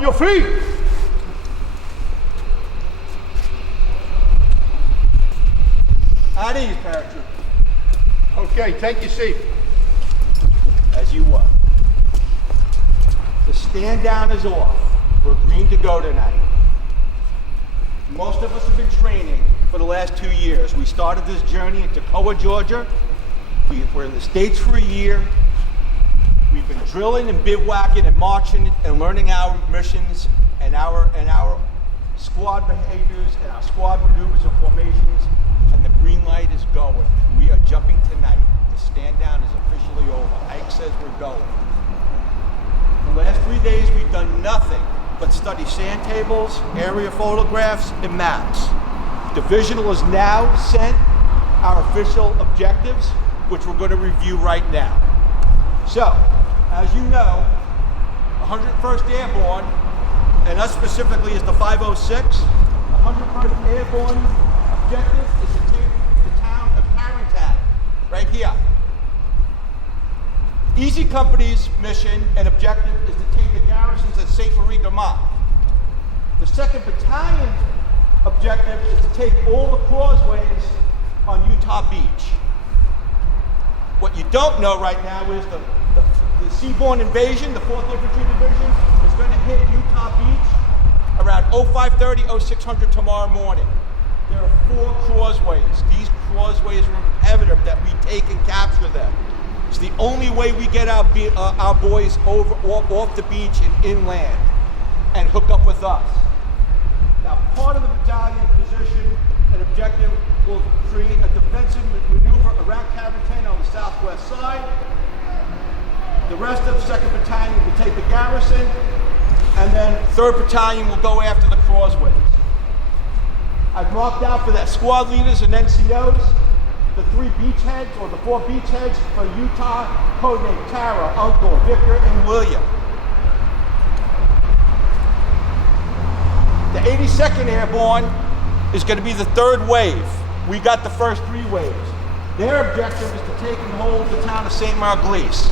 On your feet. At ease, paratroopers. Okay, take your seat. As you were. The stand down is off. We're green to go tonight. Most of us have been training for the last 2 years. We started this journey in Toccoa, Georgia. We're in the States for a year. We've been drilling and bivouacking and marching and learning our missions and our squad behaviors and our squad maneuvers and formations. And the green light is going. We are jumping tonight. The stand down is officially over. Ike says we're going. The last 3 days we've done nothing but study sand tables, area photographs, and maps. Divisional has now sent our official objectives, which we're going to review right now. So, as you know, 101st Airborne, and us specifically is the 506, 101st Airborne objective is to take the town of Parental, right here. Easy Company's mission and objective is to take the garrisons at St. Marie de Mont. The 2nd Battalion's objective is to take all the causeways on Utah Beach. What you don't know right now is the seaborne invasion, the 4th Infantry Division, is going to hit Utah Beach around 0530, 0600 tomorrow morning. There are 4 causeways. These causeways are imperative that we take and capture them. It's the only way we get our boys off the beach and inland and hook up with us. Now, part of the battalion position and objective will create a defensive maneuver around Carentan on the southwest side. The rest of the 2nd Battalion will take the garrison, and then 3rd Battalion will go after the causeways. I've marked out for that squad leaders and NCOs the 3 beachheads, or the 4 beachheads for Utah, codename Tara, Uncle, Victor, and William. The 82nd Airborne is going to be the 3rd wave. We got the first 3 waves. Their objective is to take and hold the town of St. Margulies.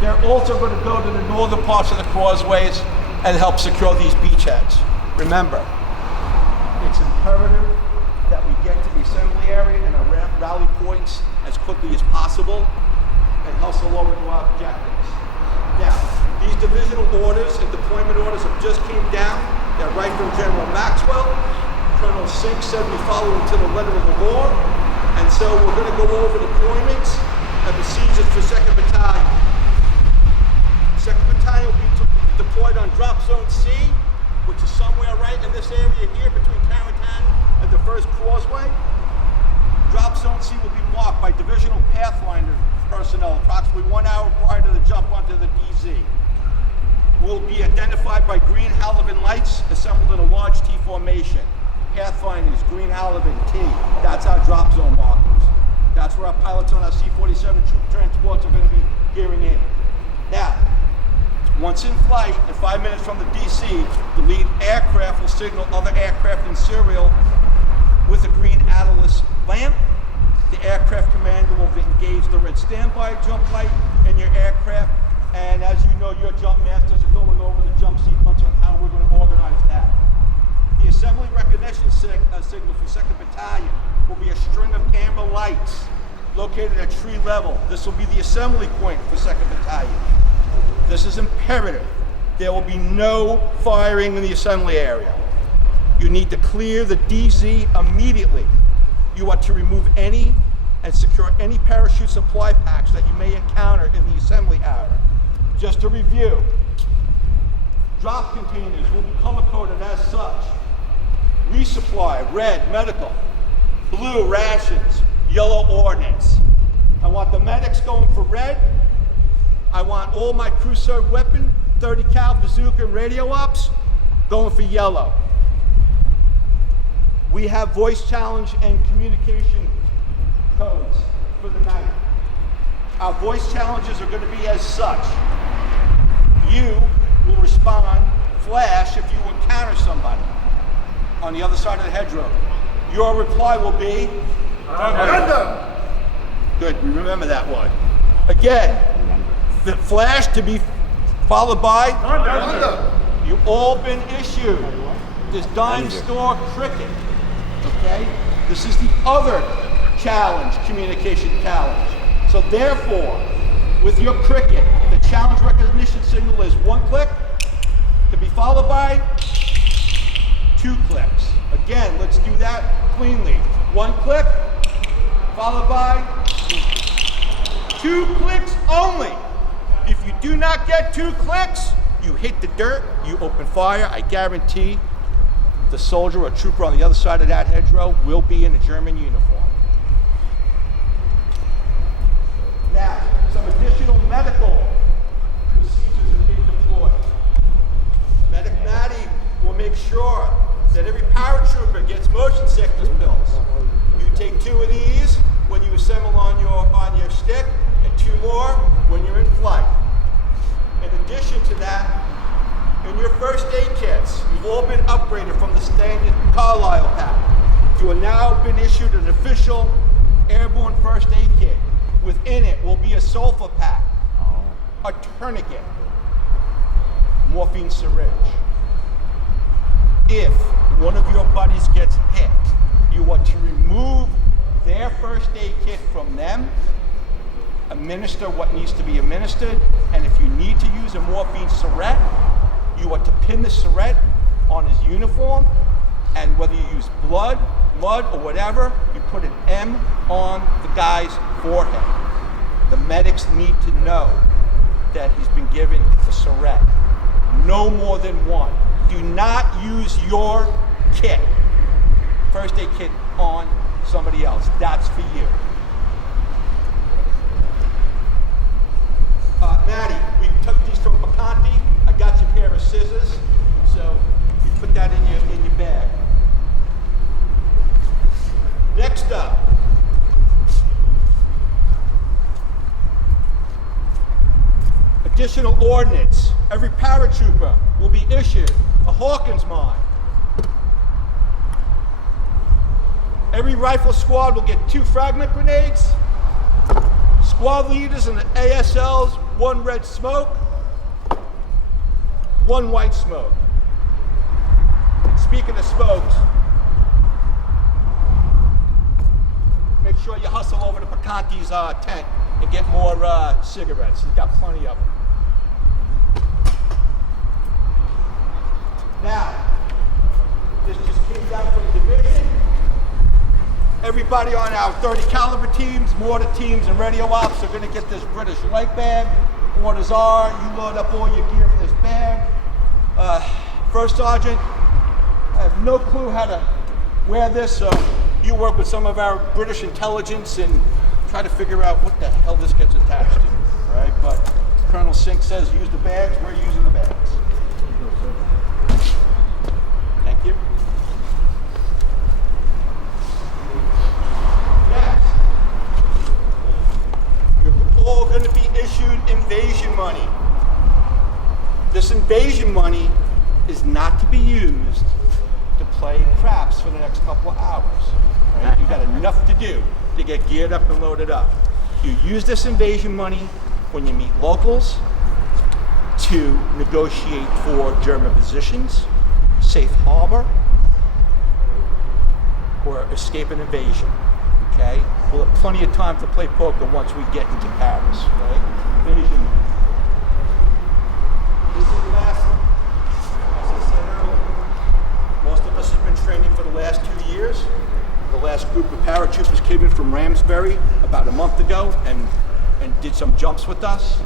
They're also going to go to the northern parts of the causeways and help secure these beachheads. Remember, it's imperative that we get to the assembly area and our rally points as quickly as possible and hustle over to our objectives. Now, these divisional orders and deployment orders have just came down. They're right from General Maxwell. Colonel Sink said we follow him to the letter of the law. And so we're going to go over deployments and procedures for 2nd Battalion. 2nd Battalion will be deployed on Drop Zone C, which is somewhere right in this area here between Carentan and the 1st Causeway. Drop Zone C will be marked by divisional pathfinder personnel approximately 1 hour prior to the jump onto the DZ. Will be identified by green halogen lights assembled in a large T formation. Pathfinders, green halogen, T. That's our drop zone markers. That's where our pilots on our C-47 troop transports are going to be gearing in. Now, once in flight, and 5 minutes from the DC, the lead aircraft will signal other aircraft in serial with a green Atlas lamp. The aircraft commander will engage the red standby jump light in your aircraft. And as you know, your jump masters are going over the jump sequence on how we're going to organize that. The assembly recognition signal for 2nd Battalion will be a string of amber lights located at tree level. This will be the assembly point for 2nd Battalion. This is imperative. There will be no firing in the assembly area. You need to clear the DZ immediately. You are to remove any and secure any parachute supply packs that you may encounter in the assembly area. Just to review, drop containers will be color-coded as such. Resupply, red, medical, blue, rations, yellow, ordnance. I want the medics going for red. I want all my crew served weapon, 30 cal bazooka and radio ops, going for yellow. We have voice challenge and communication codes for the night. Our voice challenges are going to be as such. You will respond flash if you encounter somebody on the other side of the hedgerow. Your reply will be thunder. Good, we remember that one. Again, the flash to be followed by thunder. You've all been issued this dime store cricket, okay? This is the other challenge, communication challenge. So therefore, with your cricket, the challenge recognition signal is 1 click to be followed by 2 clicks. Again, let's do that cleanly. 1 click, followed by 2 clicks only. If you do not get 2 clicks, you hit the dirt, you open fire. I guarantee the soldier or trooper on the other side of that hedgerow will be in a German uniform. Now, some additional medical procedures are being deployed. Medic Maddie will make sure that every paratrooper gets motion sickness pills. You take 2 of these when you assemble on your stick, and 2 more when you're in flight. In addition to that, in your first aid kits, you've all been upgraded from the standard Carlisle pack. You have now been issued an official Airborne first aid kit. Within it will be a sulfa pack, a tourniquet, morphine syringe. If one of your buddies gets hit, you are to remove their first aid kit from them, administer what needs to be administered, and if you need to use a morphine syringe, you are to pin the syringe on his uniform, and whether you use blood, mud, or whatever, you put an M on the guy's forehead. The medics need to know that he's been given the syringe. No more than 1. Do not use your kit, first aid kit, on somebody else. That's for you. Maddie, we took these from Bacanti. I got you a pair of scissors, so you put that in your bag. Next up, additional ordnance. Every paratrooper will be issued a Hawkins mine. Every rifle squad will get 2 fragment grenades. Squad leaders and the ASLs, 1 red smoke, 1 white smoke. Speaking of smokes, make sure you hustle over to Bacanti's tent and get more cigarettes. He's got plenty of them. Now, this just came down from the division. Everybody on our 30 caliber teams, mortar teams, and radio ops are going to get this British light bag. Orders are, you load up all your gear in this bag. First Sergeant, I have no clue how to wear this, so you work with some of our British intelligence and try to figure out what the hell this gets attached to, right? But Colonel Sink says use the bags, we're using the bags. Thank you. Next, you're all going to be issued invasion money. This invasion money is not to be used to play craps for the next couple of hours. Right? You got enough to do to get geared up and loaded up. You use this invasion money when you meet locals, to negotiate for German positions, safe harbor, or escape an invasion. Okay? We'll have plenty of time to play poker once we get into Paris. Right? Invasion money. This is the last one. As I said earlier, most of us have been training for the last 2 years. The last group of paratroopers came in from Ramsbury about a month ago and did some jumps with us.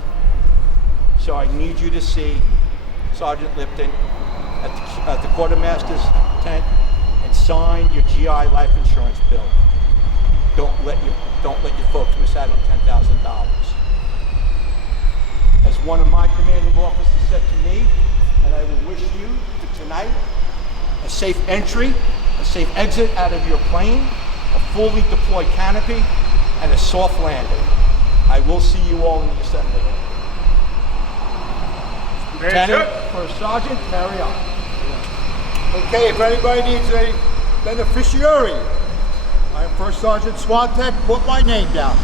So I need you to see Sergeant Lipton at the quartermaster's tent and sign your GI life insurance bill. Don't let your folks miss out on $10,000. As one of my commanding officers said to me, and I will wish you to tonight a safe entry, a safe exit out of your plane, a fully deployed canopy, and a soft landing. I will see you all in the assembly. Lieutenant, First Sergeant, carry on. Okay, if anybody needs a beneficiary, I am First Sergeant Swantek. Put my name down.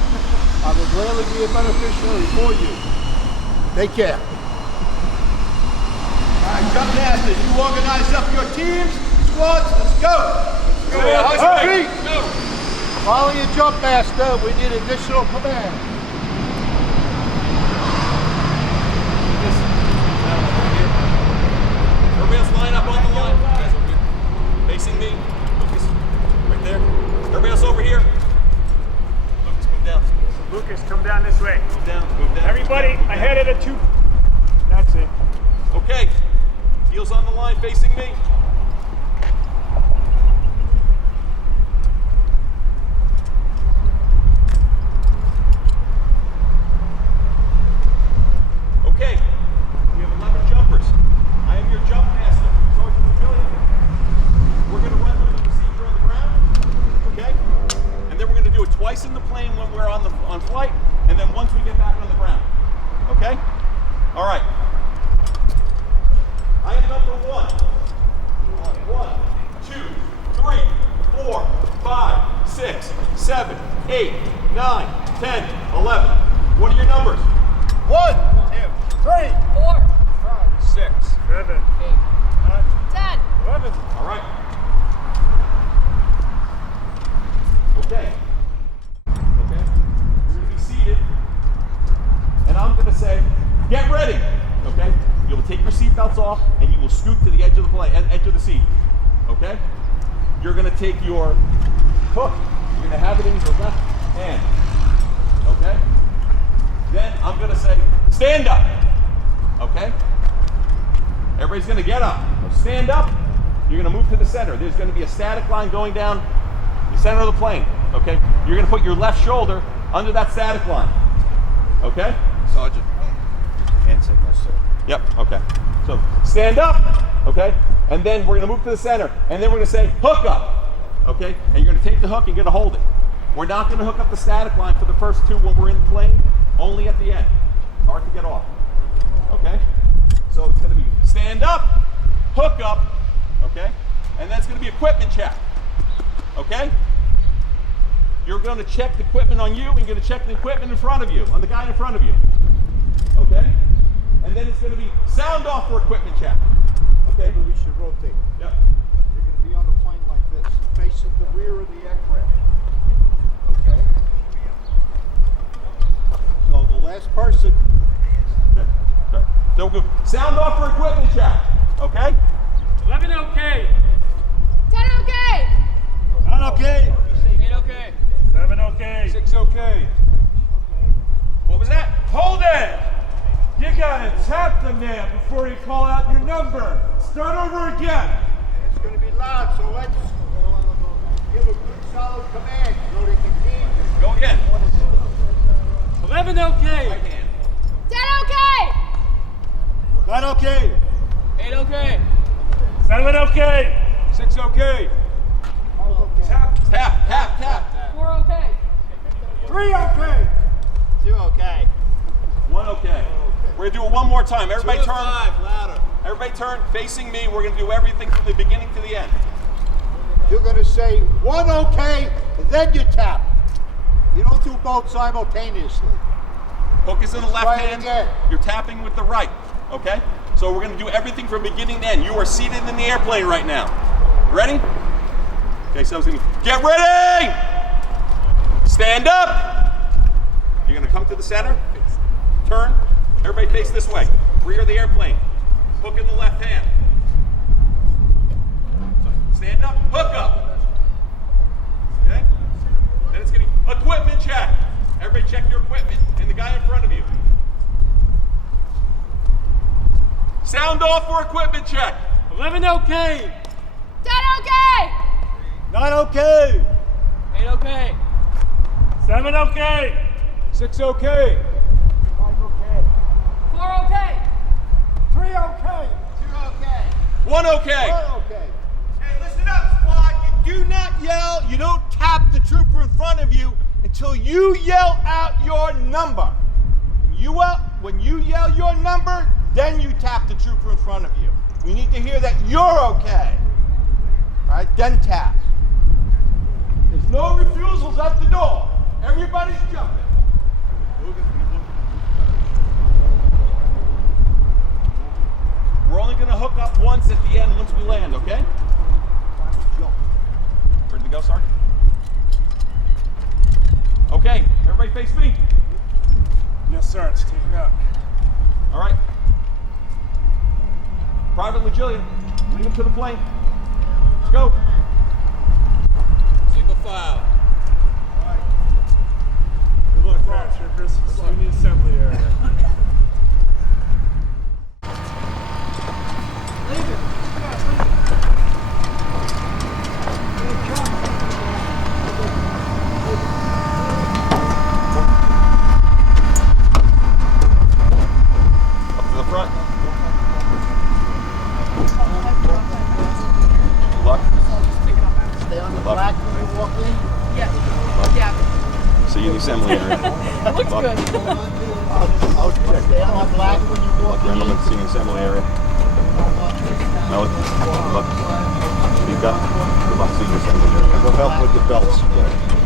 I will gladly be a beneficiary for you. Take care. All right, Jump masters, you organize up your teams, squads, let's go. Follow your jump master. We need additional command. Everybody else line up on the line. You guys over here. Facing me. Lucas, right there. Everybody else over here. Lucas, move down. Lucas, come down this way. Move down, move down. Everybody move down. ahead of the two. That's it. Okay. Heels on the line facing me. Okay. We have 11 jumpers. I am your jump master, Sergeant McMillian. We're going to run through the procedure on the ground. Okay? And then we're going to do it twice in the plane when we're on flight, and then once we get back on the ground. Okay? All right. I am number 1. 1, 2, 3, 4, 5, 6, 7, 8, 9, 10, 11. What are your numbers? 1, 2, 3, 4, 5, 6. 7, 8, 10. 11. All right. Okay. Okay. You're going to be seated, and I'm going to say, get ready. Okay. You'll take your seatbelts off, and you will scoot to the edge of the plane, edge of the seat. Okay. You're going to take your hook. You're going to have it in your left hand. Okay. Then I'm going to say, stand up. Okay. Everybody's going to get up. Stand up. You're going to move to the center. There's going to be a static line going down the center of the plane. Okay. You're going to put your left shoulder under that static line. Okay. Sergeant. Hand signal, sir. Yep. Okay. So stand up. Okay. And then we're going to move to the center. And then we're going to say hook up. Okay. And you're going to take the hook and you're going to hold it. We're not going to hook up the static line for the first two when we're in the plane. Only at the end. Hard to get off. Okay. So it's going to be stand up, hook up, okay? And that's going to be equipment check, okay? You're going to check the equipment on you, and you're going to check the equipment in front of you, on the guy in front of you, okay? And then it's going to be sound off for equipment check, okay? Maybe we should rotate. Yep. You're going to be on the plane like this, facing the rear of the aircraft. Okay? So the last person. Okay. Okay. So we'll go sound off for equipment check, okay? 11 okay. 10 okay. 9 okay. 8 okay. 7 okay. 6 okay. What was that? Hold it! You gotta tap the man before you call out your number. Start over again. It's going to be loud, so let's give a good solid command so they can hear you. Go again. 11 okay. Right hand. 10 okay. 9 okay. 8 okay. 7 okay. 6 okay. Tap. Tap, tap, tap. 4 okay. 3 okay. 2 okay. 1 okay. We're going to do it one more time. Everybody turn. louder. Everybody turn facing me. We're going to do everything from the beginning to the end. You're going to say 1 okay, then you tap. You don't do both simultaneously. Hook is in the left Try it hand. again. You're tapping with the right. Okay? So we're going to do everything from beginning to end. You are seated in the airplane right now. Ready? Okay, so I was going to get ready! Stand up! You're going to come to the center. Turn. Everybody face this way. Rear of the airplane. Hook in the left hand. So stand up, hook up. Okay? Then it's going to be equipment check. Everybody check your equipment and the guy in front of you. Sound off for equipment check. 11 okay. 10 okay. 9 okay. 8 okay. 7 okay. 6 okay. 5 okay. 4 okay. 3 okay. 2 okay. 1 okay. 1 okay. Hey, listen up, squad. You do not yell, you don't tap the trooper in front of you until you yell out your number. When you yell your number, then you tap the trooper in front of you. We need to hear that you're okay. All right, then tap. There's no refusals at the door. Everybody's jumping. We're only going to hook up Sergeant. Okay, everybody face me. Yes, sir. It's taken out. All right. Private Legillian, lead him to the plane. Let's go. Single file. Good luck, paratroopers. See you in the assembly area. Up to the front. Good luck. Stay on the black when you walk in. Yeah. Yeah. See you in the assembly area. Looks good. Stay on the black when you walk in. Gentlemen, see you in the assembly area. Melody, good luck. Speak up. Good luck, see you in the assembly area. Go help with the belts.